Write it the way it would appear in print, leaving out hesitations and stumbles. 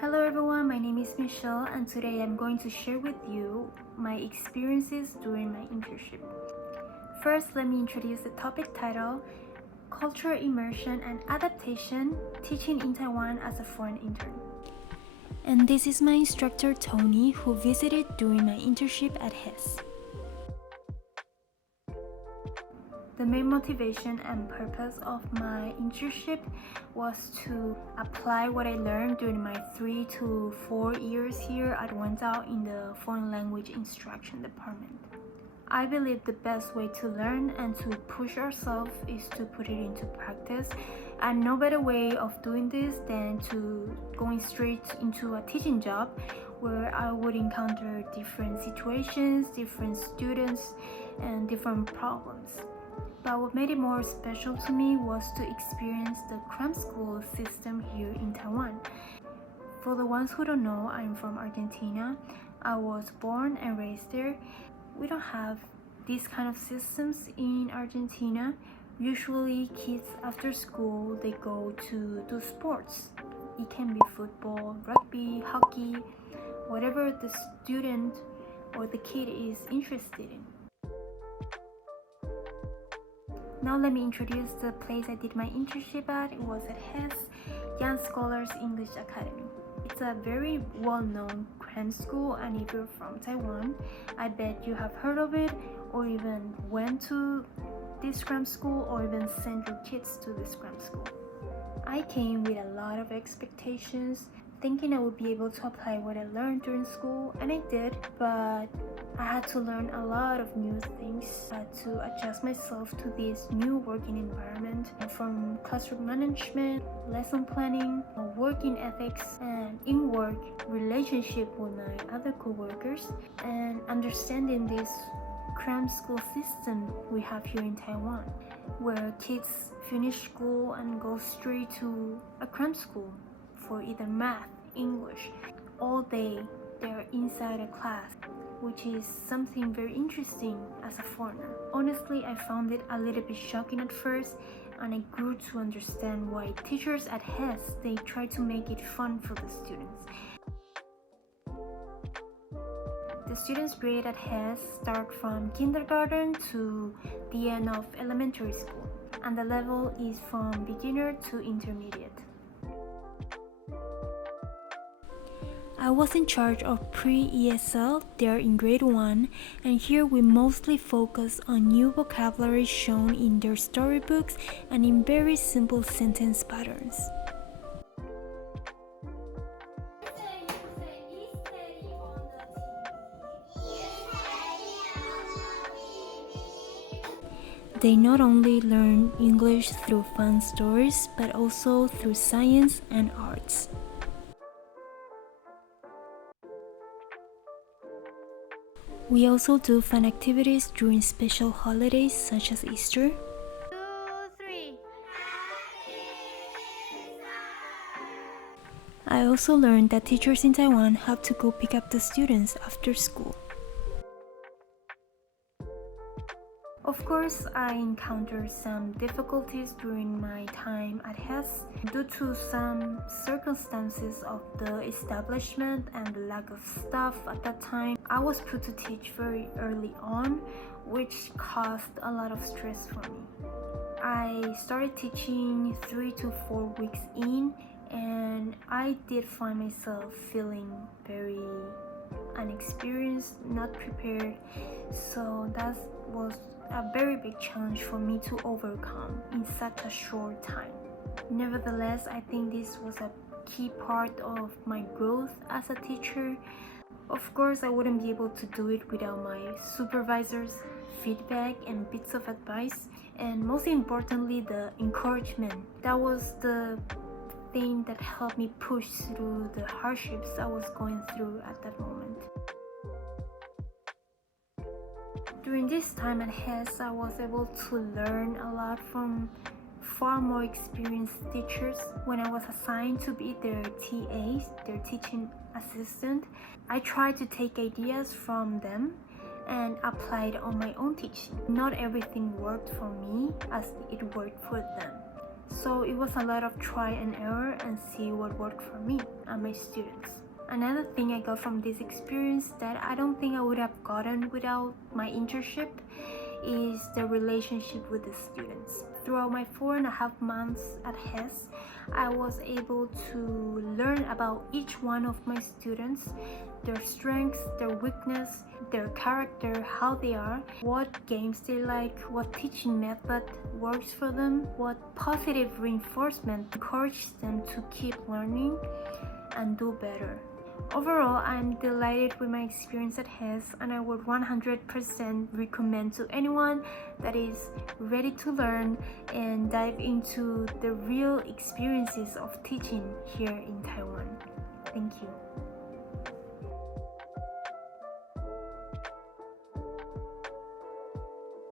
Hello everyone, my name is Michelle and today I'm going to share with you my experiences during my internship. First, let me introduce the topic title, Cultural Immersion and Adaptation, Teaching in Taiwan as a Foreign Intern. And this is my instructor Tony, who visited during my internship at HES. The main motivation and purpose of my internship was to apply what I learned during my 3 to 4 years here at Wenzhou in the foreign language instruction department. I believe the best way to learn and to push ourselves is to put it into practice, and no better way of doing this than to going straight into a teaching job where I would encounter different situations, different students, and different problems. But what made it more special to me was to experience the cram school system here in Taiwan. For the ones who don't know, I'm from Argentina. I was born and raised there. We don't have these kind of systems in Argentina. Usually kids after school, they go to do sports. It can be football, rugby, hockey, whatever the student or the kid is interested in. Now let me introduce the place I did my internship at. It was at HES, Young Scholars English Academy. It's a very well-known cram school, and if you're from Taiwan, I bet you have heard of it or even went to this cram school or even sent your kids to this cram school. I came with a lot of expectations, thinking I would be able to apply what I learned during school, and I did, but I had to learn a lot of new things. I had to adjust myself to this new working environment, from classroom management, lesson planning, working ethics, and in-work relationship with my other co-workers, and understanding this cram school system we have here in Taiwan, where kids finish school and go straight to a cram school for either math, English. All day they're inside a class, which is something very interesting as a foreigner. Honestly, I found it a little bit shocking at first, and I grew to understand why teachers at HES, they try to make it fun for the students. The students' grade at HES start from kindergarten to the end of elementary school, and the level is from beginner to intermediate. I was in charge of pre-ESL there in grade 1, and here we mostly focus on new vocabulary shown in their storybooks and in very simple sentence patterns. They not only learn English through fun stories, but also through science and arts. We also do fun activities during special holidays such as Easter. 2, 3. I also learned that teachers in Taiwan have to go pick up the students after school. Of course, I encountered some difficulties during my time at HES due to some circumstances of the establishment and the lack of staff at that time. I was put to teach very early on, which caused a lot of stress for me. I started teaching 3 to 4 weeks in, and I did find myself feeling very unexperienced, not prepared, so that was a very big challenge for me to overcome in such a short time. Nevertheless, I think this was a key part of my growth as a teacher. Of course, I wouldn't be able to do it without my supervisor's feedback and bits of advice, and most importantly, the encouragement. That was the thing that helped me push through the hardships I was going through at that moment. During this time at HES, I was able to learn a lot from far more experienced teachers. When I was assigned to be their TAs, their teaching assistant, I tried to take ideas from them and applied on my own teaching. Not everything worked for me as it worked for them. So it was a lot of try and error and see what worked for me and my students. Another thing I got from this experience that I don't think I would have gotten without my internship is the relationship with the students. Throughout my 4.5 months at Hess, I was able to learn about each one of my students, their strengths, their weakness, their character, how they are, what games they like, what teaching method works for them, what positive reinforcement encourages them to keep learning and do better. Overall, I'm delighted with my experience at Hess, and I would 100% recommend to anyone that is ready to learn and dive into the real experiences of teaching here in Taiwan. Thank you.